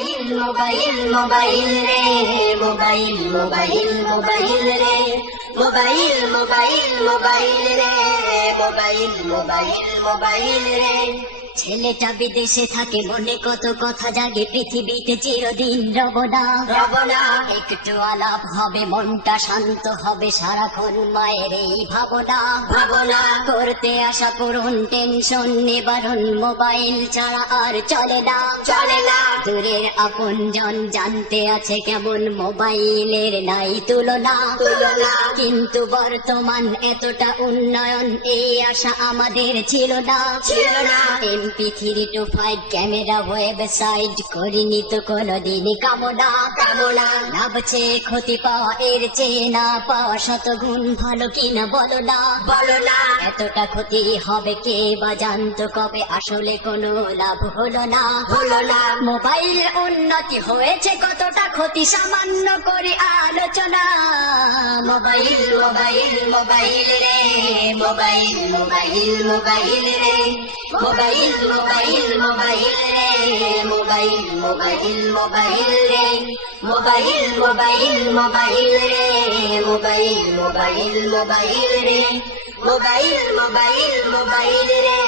Mobile mobile mobile রে mobile mobile mobile রে mobile mobile mobile রে মোবাইল মোবাইল মোবাইল রে ছেলেটা বিদেশে থাকে মনে কত কথা জাগে পৃথিবীতে চিরদিন রব না রব না একটু আলাপ হবে মনটা শান্ত হবে সারাক্ষণ মায়ের এই ভাবনা। ভাবনা। করতে আসা করুন টেনশন নিবারণ মোবাইল ছাড়া আর চলে না। চলে না। দূরের আপন জন জানতে আছে কেমন মোবাইলের নাই তুলনা। তুলনা। কিন্তু বর্তমান এতটা উন্নয়ন এই আশা আমাদের ছিল না। ছিল না। MP three two five camera website করিনি তো কোনোদিনই কামনা কামনা লাভছে ক্ষতি পাওয়া এর চেয়ে না পাওয়া শত গুণ। ভালো কিনা বলো না। বলো না। এতটা ক্ষতি হবে কে বা জানতো কবে? আসলে কোনো লাভ হলো না। হলো না। মোবাইল উন্নতি হয়েছে কতটা? ক্ষতি সামান্য করে আলোচনা। মোবাইল মোবাইল মোবাইল রে মোবাইল মোবাইল মোবাইল রে। মোবাইল ಮೊಬೈಲ್ ಮೊಬೈಲ್ ಮೊಬೈಲ್ ರೇ ಮೊಬೈಲ್ ಮೊಬೈಲ್ ಮೊಬೈಲ್ ರೇ ಮೊಬೈಲ್ ಮೊಬೈಲ್ ಮೊಬೈಲ್ ರೇ ಮೊಬೈಲ್ ಮೊಬೈಲ್ ಮೊಬೈಲ್ ರೇ ಮೊಬೈಲ್ ಮೊಬೈಲ್ ಮೊಬೈಲ್ ರೇ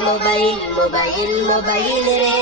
ಮೊಬೈಲ್ ಮೊಬೈಲ್ ಮೊಬೈಲ್ ರೇ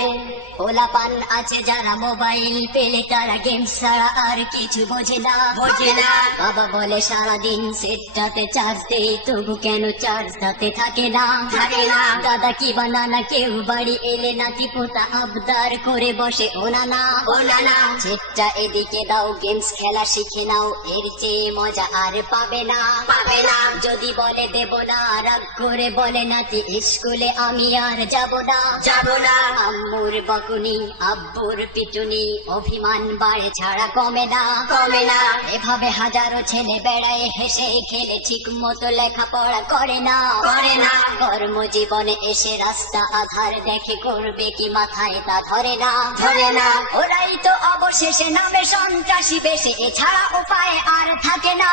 ওলা পান আছে যারা মোবাইল পেলে তারা গেম ছাড়া আর কিছু বোঝে না। বোঝে না। বাবা বলে সারাদিন সেটটাতে চার্জ দেই তবু কেন চার্জ তাতে থাকে না? থাকে না। দাদা কি বা নানা কেউ বাড়ি এলে নাতি পোতা আবদার করে বসে ওনা না ওনা না সেটটা এদিকে দাও গেমস খেলা শিখে নাও এর চেয়ে মজা আর পাবে না। পাবে না। যদি বলে দেব না। রাগ করে বলে নাতি স্কুলে আমি আর যাব না। যাব না। আম্মুর বকুনি আব্বুর পিটুনি, অভিমান বাড়ে ছাড়া কমে না কমে না। এভাবে হাজারো ছেলে বেড়ায় হেসে খেলে ঠিক মতো লেখাপড়া করে না করে না। কর্মজীবনে এসে রাস্তা আধার দেখে করবে কি মাথায় তা ধরে না ধরে না। ওরাই তো অবশেষে নামে সন্ত্রাসী বেশে, এছাড়া উপায় আর থাকে না।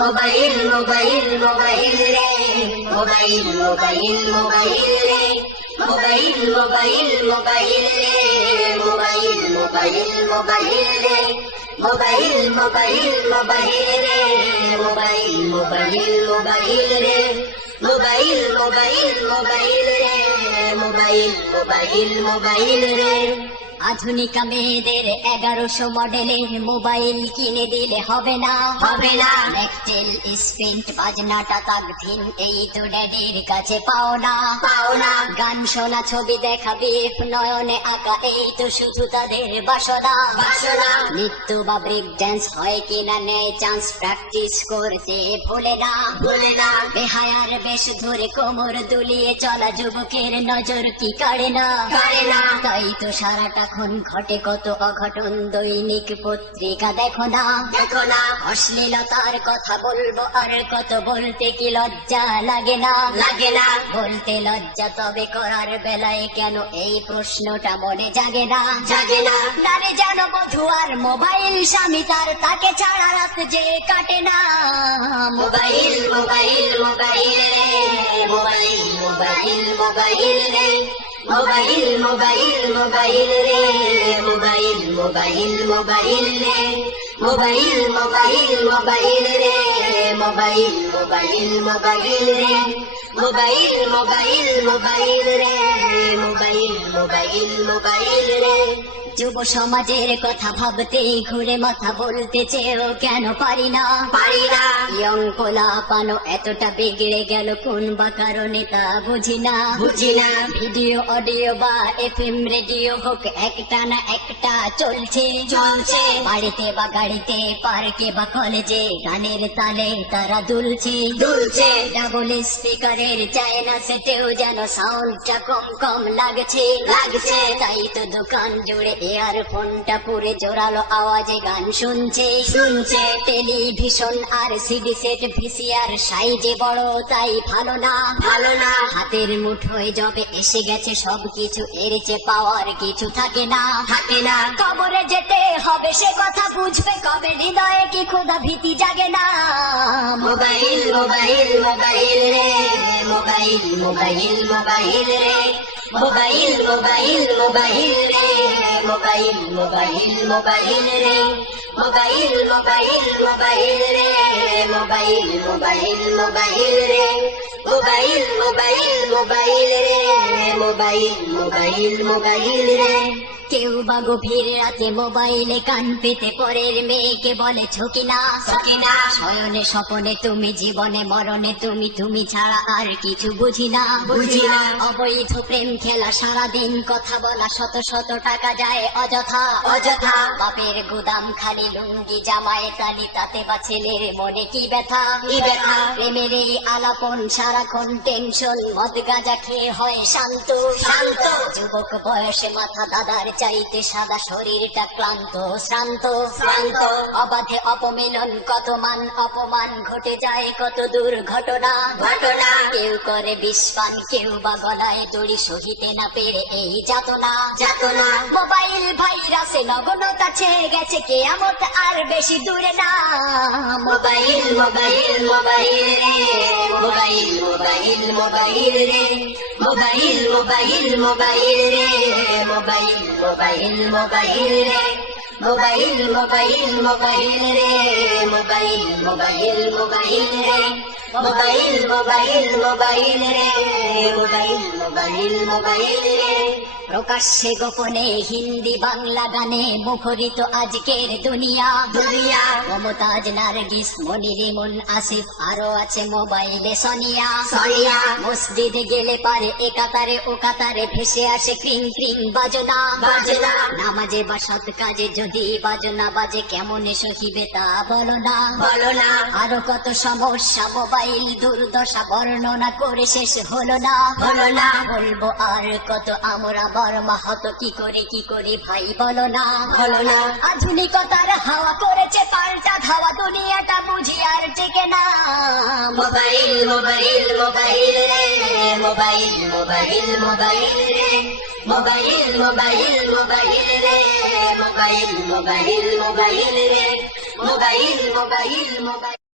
মোবাইল মোবাইল মোবাইল রে, মোবাইল মোবাইল মোবাইল রে। মোবাইল মোবাইল মোবাইল রে মোবাইল মোবাইল মোবাইল রে মোবাইল মোবাইল মোবাইল রে মোবাইল মোবাইল মোবাইল রে মোবাইল মোবাইল আধুনিকা মেয়েদের এগারোশো মডেলের মোবাইল কিনে দিলে হবে না। হবে না। নেকটেল স্পিন্ট বাজনাটা তাকভিন এই তো ড্যাডির কাছে পাও না। পাও না। গান শোনা ছবি দেখা বিফ নয়নে আঁকা এই তো শুধু তাদের বাসনা। বাসনা। নৃত্য বা ব্রেক ড্যান্স হয় কিনা নেয় চান্স প্র্যাকটিস করতে ভুলে না। ভুলে না। বেহায়ার বেশ ধরে কোমর দুলিয়ে চলা যুবকের নজর কি কাড়ে না? কাড়ে না। তাই তো সারাটা এখন ঘটে কত অঘটন দৈনিক পত্রিকা দেখো না। দেখো না। অশ্লীলতার কথা বলব আর কত বলতে কি লজ্জা লাগে না? লাগে না। বলতে লজ্জা তবে করার বেলায় কেন এই প্রশ্নটা মনে জাগে না? জাগে না। নারে যেন বধু আর মোবাইল স্বামী তার তাকে ছাড়া রাত যে কাটে না। মোবাইল মোবাইল মোবাইল রে মোবাইল মোবাইল মোবাইল রে। موبايل موبايل موبايل ري موبايل موبايل موبايل موبايل موبايل موبايل موبايل موبايل موبايل موبايل موبايل موبايل موبايل موبايل موبايل যুব সমাজের কথা ভাবতে ঘুরে মাথা বলতে চেয়েও কেন পারি না? পারি না। ইয়ং পোলা পানো এতটা বিগড়ে গেল কোন বা কারণে তা বুঝি না। বুঝি না। ভিডিও অডিও বা এফএম রেডিও হোক একটা না একটা চলছে। চলছে। বাড়িতে বা গাড়িতে পার্কে বা কলেজে গানের তালে তারা দুলছে। দুলছে। ডাবল স্পিকারের চায়না সেটেও যেন সাউন্ডটা কম কম লাগছে। লাগছে। তাই তো দোকান জুড়ে ইয়ারফোনটা পুরে জোরালো আওয়াজে গান শুনছে শুনছে টেলিভিশন আর সিডি সেট ভিসিআর সাইজে বড় তাই ভালো না। ভালো না। হাতের মুঠোয় যবে এসে গেছে সবকিছু এর চেয়ে পাওয়ার কিছু থাকে না। থাকে না। কবরে যেতে হবে সে কথা বুঝবে কবে। হৃদয়ে কি খোদা ভীতি জাগে না। মোবাইল মোবাইল মোবাইল রে মোবাইল মোবাইল মোবাইল রে। মোবাইল মোবাইল মোবাইল রে মোবাইল মোবাইল মোবাইল রে। মোবাইল মোবাইল মোবাইল রে মোবাইল মোবাইল মোবাইল রে। মোবাইল মোবাইল মোবাইল রে মোবাইল মোবাইল মোবাইল রে কেউ বা গভীর রাতে মোবাইলে কান পেতে পরের মেয়েকে বলে ছকিনা সকিনা শয়নে স্বপনে তুমি জীবনে মরণে তুমি তুমি ছাড়া আর কিছু বুঝি না বুঝি না। অবৈধ প্রেম খেলা সারা দিন কথা বলা শত শত টাকা যায় অযথা অযথা। বাপের গুদাম খালি লুঙ্গি জামায় তালি তাতে বা ছেলের মনে কি ব্যথা কি ব্যথা? প্রেমের এই আলাপন সারাক্ষণ টেনশন মদ গাঁজা খেয়ে হয় শান্ত শান্ত। যুবক বয়সে মাথা দাদার চাইতে সাদা শরীরটা ক্লান্ত শ্রান্ত শ্রান্ত। অবাধে অপমিলন কত মান অপমান ঘটে যায় কত দুর্ঘটনা ঘটনা। কেউ করে বিষপান কেউ বা গলায় দড়ি সহিতে না পেরে এই যাতনা যাতনা মোবাইল ভাইরাসে নগনতা ছেয়ে গেছে কেয়ামত আর বেশি দূরে না। মোবাইল মোবাইল মোবাইল রে। মোবাইল মোবাইল মোবাইল রে। মোবাইল মোবাইল মোবাইল রে। মোবাইল মোবাইল মোবাইল রে। মোবাইল মোবাইল মোবাইল রে মোবাইল মোবাইল মোবাইল রে। মোবাইল মোবাইল মোবাইল রে মোবাইল মোবাইল মোবাইল রে। প্রকাশ্যে গোপনে হিন্দি বাংলা গানে মুখরিত আজকের দুনিয়া। দুনিয়া। মমতাজ নার্গিস মনির মন আসিফ আরও আছে মোবাইলে সোনিয়া। সোনিয়া। মসজিদে গেলে পারে এ কাতারে ও কাতারে ভেসে আসে ক্রিং ক্রিং বাজনা। বাজনা। নামাজে বা সৎ কাজে যদি বাজনা বাজে কেমন সহিবে তা বলো না। বলো না। আরও কত সমস্যা মোবাইল দুর্দশা বর্ণনা করে শেষ হলো না। হলো না। বলব আর কত আমরা বর্মা হত কি করে কি করে ভাই বলো না। বলো না। আধুনিকতার হাওয়া করেছে পাল্টা ধাওয়া দুনিয়াটা বুঝি আর টেকে না। মোবাইল মোবাইল মোবাইল রে মোবাইল মোবাইল মোবাইল রে। মোবাইল মোবাইল মোবাইল রে মোবাইল মোবাইল মোবাইল রে মোবাইল মোবাইল মোবাইল